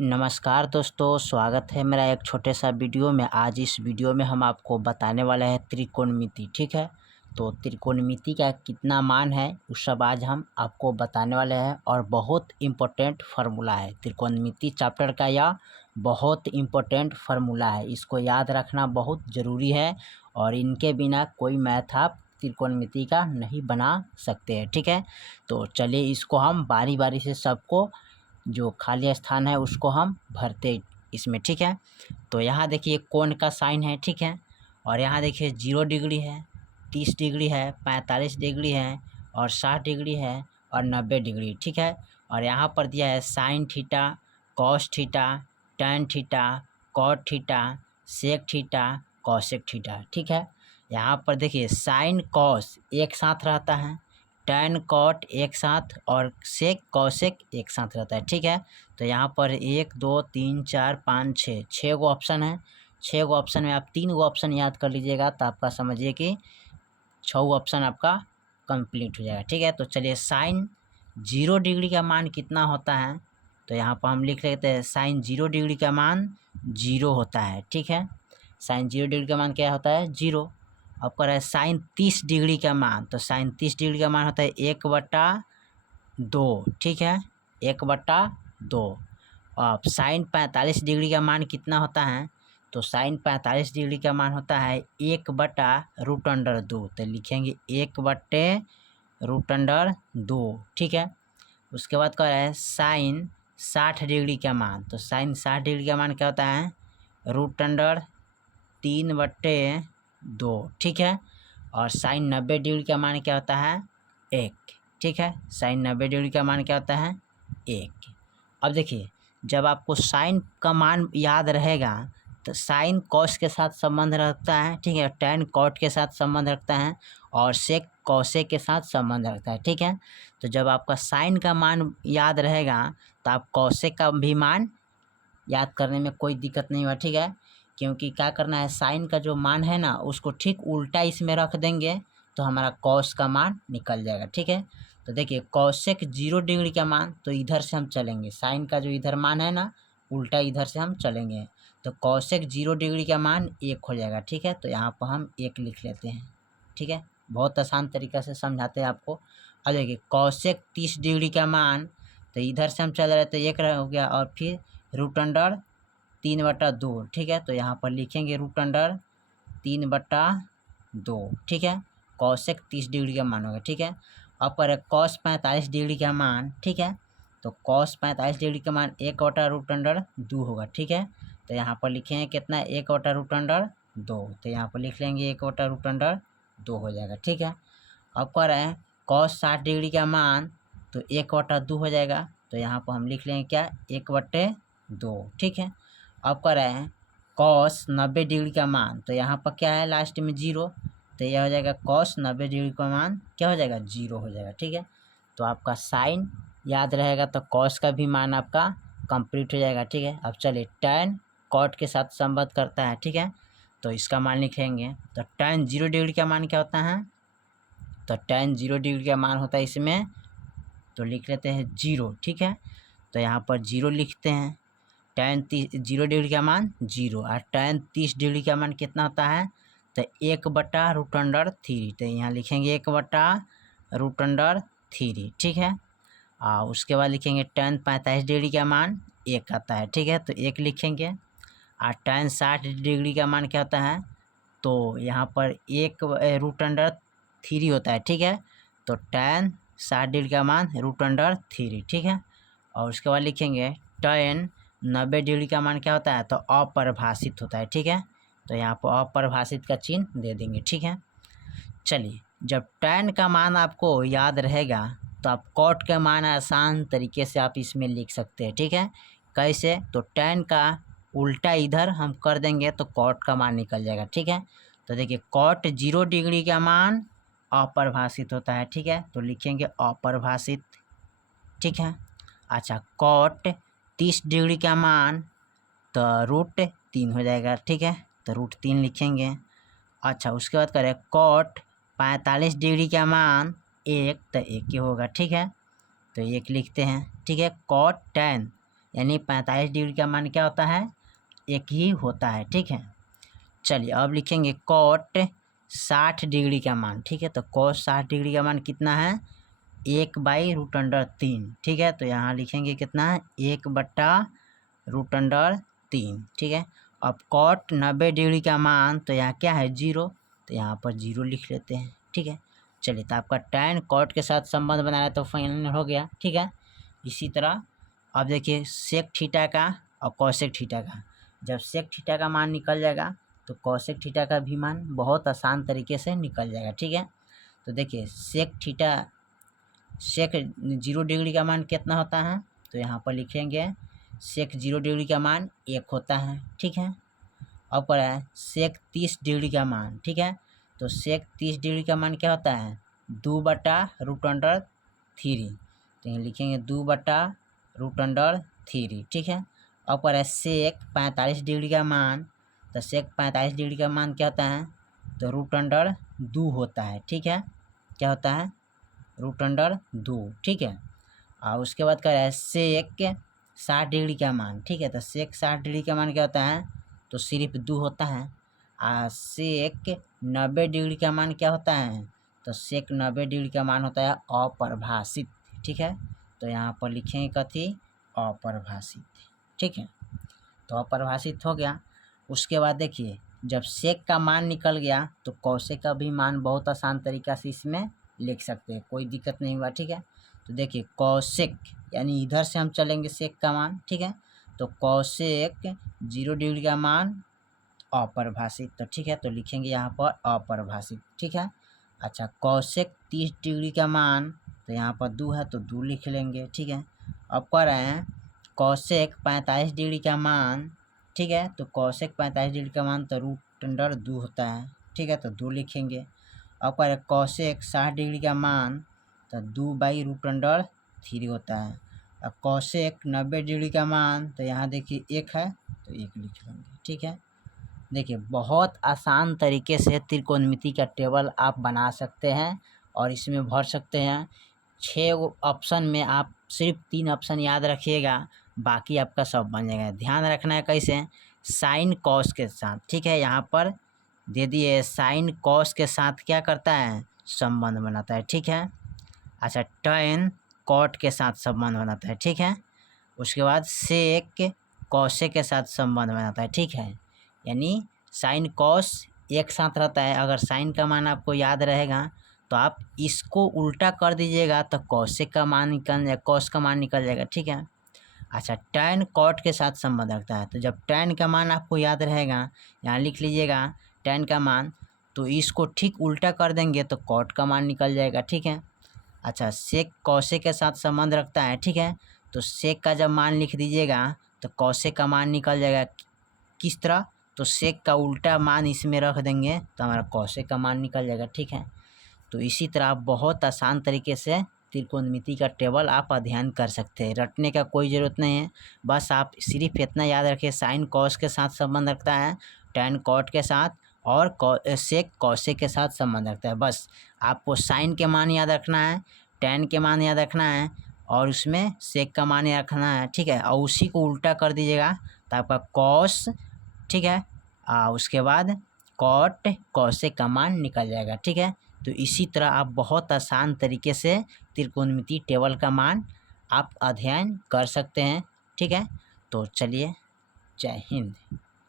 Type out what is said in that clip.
नमस्कार दोस्तों, स्वागत है मेरा एक छोटे सा वीडियो में। आज इस वीडियो में हम आपको बताने वाले हैं त्रिकोणमिति। ठीक है, तो त्रिकोणमिति का कितना मान है उस सब आज हम आपको बताने वाले हैं। और बहुत इम्पोर्टेंट फार्मूला है त्रिकोणमिति चैप्टर का, यह बहुत इम्पोर्टेंट फार्मूला है, इसको याद रखना बहुत ज़रूरी है। और इनके बिना कोई मैथ आप त्रिकोणमिति का नहीं बना सकते हैं। ठीक है, तो चलिए इसको हम बारी बारी से सबको जो खाली स्थान है उसको हम भरते इसमें। ठीक है, तो यहाँ देखिए कोण का साइन है। ठीक है, और यहाँ देखिए 0 डिग्री है, 30 डिग्री है, 45 डिग्री है, और 60 डिग्री है, और 90 डिग्री। ठीक है, और यहाँ पर दिया है sine theta, cos theta, tan theta, cot theta, sec theta, cosec theta. ठीक है, यहाँ पर देखिए साइन कॉस एक साथ रहता है, टैन कॉट एक साथ, और सेक कॉसेक एक साथ रहता है। ठीक है, तो यहाँ पर 1 2 3 4 5 6 6 गो ऑप्शन है। 6 गो ऑप्शन में आप 3 गो ऑप्शन याद कर लीजिएगा तो आपका समझिए कि 6 ऑप्शन आपका कंप्लीट हो जाएगा। ठीक है, तो चलिए साइन 0 डिग्री का मान कितना होता है, तो यहाँ पर हम लिख लेते हैं साइन 0 डिग्री का मान 0 होता है। ठीक है, साइन 0 डिग्री का मान क्या होता है, 0। अब कर रहा है साइन 30 डिग्री का मान, तो साइन 30 डिग्री का मान होता है 1/2। ठीक है, 1/2। अब साइन 45 डिग्री का मान कितना होता है, तो साइन 45 डिग्री का मान होता है 1/√2। तो लिखेंगे 1/√2। ठीक है, उसके बाद कह रहा है साइन 60 डिग्री का मान, तो साइन 60 डिग्री का मान क्या होता है, √3/2। ठीक है, और साइन 90 डिग्री का मान क्या होता है, 1। ठीक है, साइन 90 डिग्री का मान क्या होता है, 1। अब देखिए जब आपको साइन का मान याद रहेगा तो साइन कॉस के साथ संबंध रखता है। ठीक है, टैन कॉट के साथ संबंध रखता है, और सेक कॉसेक के साथ संबंध रखता है। ठीक है, तो जब आपका साइन का मान याद रहेगा तो आप कॉसेक का भी मान याद करने में कोई दिक्कत नहीं हुआ। ठीक है, क्योंकि क्या करना है, साइन का जो मान है ना उसको ठीक उल्टा इसमें रख देंगे तो हमारा कॉस का मान निकल जाएगा। ठीक है, तो देखिए कॉसेक 0 डिग्री का मान, तो इधर से हम चलेंगे, साइन का जो इधर मान है ना उल्टा इधर से हम चलेंगे, तो कॉसेक 0 डिग्री का मान 1 हो जाएगा। ठीक है, तो यहाँ पर हम 1 लिख लेते हैं। ठीक है, बहुत आसान तरीक़ा से समझाते हैं आपको। अब देखिए कॉसेक 30 डिग्री का मान, तो इधर से हम चल रहे तो 1 हो गया, और फिर √3/2। ठीक है, तो यहाँ पर लिखेंगे √3/2। ठीक है, कॉसेक 30 डिग्री का मान होगा। ठीक है, अब पर कॉस 45 डिग्री का मान। ठीक है, तो कॉस 45 डिग्री का मान 1/√2 होगा। ठीक है, तो यहाँ पर लिखेंगे कितना, 1/√2। तो यहाँ पर लिख लेंगे 1/√2 हो जाएगा। ठीक है, अब कह रहे हैं कॉस 60 डिग्री का मान, तो 1/2 हो जाएगा, तो यहाँ पर हम लिख लेंगे क्या, 1/2। ठीक है, अब कर रहे हैं कॉस 90 डिग्री का मान, तो यहाँ पर क्या है लास्ट में 0, तो यह हो जाएगा कॉस 90 डिग्री का मान क्या हो जाएगा, 0 हो जाएगा। ठीक है, तो आपका साइन याद रहेगा तो कॉस का भी मान आपका कंप्लीट हो जाएगा। ठीक है, अब चलिए टैन कॉट के साथ संबंध करता है। ठीक है, तो इसका मान लिखेंगे, तो टैन 0 डिग्री का मान क्या होता है, तो टैन 0 डिग्री का मान होता है इसमें, तो लिख लेते हैं 0। ठीक है, तो यहाँ पर 0 लिखते हैं। टैन 0 डिग्री का मान 0, और टैन 30 डिग्री का मान कितना होता है, तो 1/√3। तो यहाँ लिखेंगे 1/√3। ठीक है, और उसके बाद लिखेंगे टैन 45 डिग्री का मान 1 आता है। ठीक है, तो 1 लिखेंगे, और टैन 60 डिग्री का मान क्या होता है, तो यहाँ पर 1/√3 होता है। ठीक है, तो टैन 60 डिग्री का मान √3। ठीक है, और उसके बाद लिखेंगे टैन 90 डिग्री का मान क्या होता है, तो अपरिभाषित होता है। ठीक है, तो यहाँ पर अपरिभाषित का चिन्ह दे देंगे। ठीक है, चलिए जब टैन का मान आपको याद रहेगा तो आप कॉट का मान आसान तरीके से आप इसमें लिख सकते हैं। ठीक है, कैसे, तो टैन का उल्टा इधर हम कर देंगे तो कॉट का मान निकल जाएगा। ठीक है, तो देखिए कॉट 0 डिग्री का मान अपरिभाषित होता है। ठीक है, तो लिखेंगे अपरिभाषित। ठीक है, अच्छा कॉट 30 डिग्री का मान, तो √3 हो जाएगा। ठीक है, तो √3 लिखेंगे। अच्छा उसके बाद करें कॉट 45 डिग्री का मान 1, तो 1 ही होगा। ठीक है, तो 1 लिखते हैं। ठीक है, कॉट टैन यानी 45 डिग्री का मान क्या होता है, एक ही होता है। ठीक है, चलिए अब लिखेंगे कॉट 60 डिग्री का मान। ठीक है, तो कॉट 60 डिग्री का मान कितना है, 1/√3। ठीक है, तो यहाँ लिखेंगे कितना है, 1/√3। ठीक है, अब कॉट 90 डिग्री का मान, तो यहाँ क्या है, 0, तो यहाँ पर 0 लिख लेते हैं। ठीक है, चलिए तो आपका टैन कॉट के साथ संबंध बनाया तो फाइनल हो गया। ठीक है, इसी तरह अब देखिए सेक थीटा का और कॉसेक थीटा का, जब सेक थीटा का मान निकल जाएगा तो कॉसेक थीटा का भी मान बहुत आसान तरीके से निकल जाएगा। ठीक है, तो देखिए सेक 0 डिग्री का मान कितना होता है, तो यहाँ पर लिखेंगे सेक 0 डिग्री का मान 1 होता है। ठीक है, और पर है सेक 30 डिग्री का मान। ठीक है, तो सेक 30 डिग्री का मान क्या होता है, 2/√3। तो यहाँ लिखेंगे 2/√3। ठीक है, और पर है सेक 45 डिग्री का मान, तो सेक 45 डिग्री का मान क्या होता है, तो √2 होता है। ठीक है, क्या होता है, √2। ठीक है, और उसके बाद कह रहा है सेक 60 डिग्री का मान। ठीक है, तो सेक 60 डिग्री का मान क्या होता है, तो सिर्फ 2 होता है। सेक 90 डिग्री का मान क्या होता है, तो सेक 90 डिग्री का मान होता है अपरिभाषित। ठीक है, तो यहाँ पर लिखेंगे कथी, अपरिभाषित। ठीक है, तो अपरिभाषित हो गया। उसके बाद देखिए जब सेक का मान निकल गया तो कॉसेक का भी मान बहुत आसान तरीका से इसमें लिख सकते हैं, कोई दिक्कत नहीं हुआ। ठीक है, तो देखिए कॉसेक यानी इधर से हम चलेंगे सेक का मान। ठीक है, तो कॉसेक 0 डिग्री का मान अपरिभाषित, तो ठीक है, तो लिखेंगे यहाँ पर अपरिभाषित। ठीक है, अच्छा कॉसेक 30 डिग्री का मान, तो यहाँ पर 2 है तो 2 लिख लेंगे। ठीक है, अब कह रहे हैं कॉसेक 45 डिग्री का मान। ठीक है, तो कॉसेक 45 डिग्री का मान तो √2 होता है। ठीक है, तो 2 लिखेंगे। अब कह रहे कॉसेक 60 डिग्री का मान, तो 2/√3 होता है। अब कॉसेक 90 डिग्री का मान, तो यहाँ देखिए 1 है तो 1 लिख लेंगे। ठीक है, देखिए बहुत आसान तरीके से त्रिकोणमिति का टेबल आप बना सकते हैं और इसमें भर सकते हैं। 6 ऑप्शन में आप सिर्फ 3 ऑप्शन याद रखिएगा, बाकी आपका सब बन जाएगा। ध्यान रखना है कैसे, साइन कॉस के साथ। ठीक है, यहाँ पर दे दिए साइन कॉस के साथ क्या करता है, संबंध बनाता है। ठीक है, अच्छा टैन कॉट के साथ संबंध बनाता है। ठीक है, उसके बाद सेक कॉसेक के साथ संबंध बनाता है। ठीक है, यानी साइन कॉस एक साथ रहता है। अगर साइन का मान आपको याद रहेगा तो आप इसको उल्टा कर दीजिएगा तो कॉसेक का मान निकल जाएगा, कॉस का मान निकल जाएगा। ठीक है, अच्छा टैन कॉट के साथ संबंध रखता है, तो जब टैन का मान आपको याद रहेगा, यहाँ लिख लीजिएगा टैन का मान, तो इसको ठीक उल्टा कर देंगे तो कॉट का मान निकल जाएगा। ठीक है, अच्छा सेक कॉसेक के साथ संबंध रखता है। ठीक है, तो सेक का जब मान लिख दीजिएगा तो कॉसेक का मान निकल जाएगा। किस तरह, तो सेक का उल्टा मान इसमें रख देंगे तो हमारा कॉसेक का मान निकल जाएगा। ठीक है, तो इसी तरह आप बहुत आसान तरीके से त्रिकोणमिति का टेबल आप अध्ययन कर सकते हैं, रटने का कोई ज़रूरत नहीं है। बस आप सिर्फ इतना याद रखिए, साइन कॉस के साथ संबंध रखता है, टैन कॉट के साथ, और सेक कॉसेक के साथ संबंध रखता है। बस आपको साइन के मान याद रखना है, टैन के मान याद रखना है, और उसमें सेक का मान याद रखना है। ठीक है, और उसी को उल्टा कर दीजिएगा तो आपका कॉस, ठीक है, उसके बाद कॉट कॉसेक का मान निकल जाएगा। ठीक है, तो इसी तरह आप बहुत आसान तरीके से त्रिकोणमिति टेबल का मान आप अध्ययन कर सकते हैं। ठीक है, तो चलिए, जय हिंद।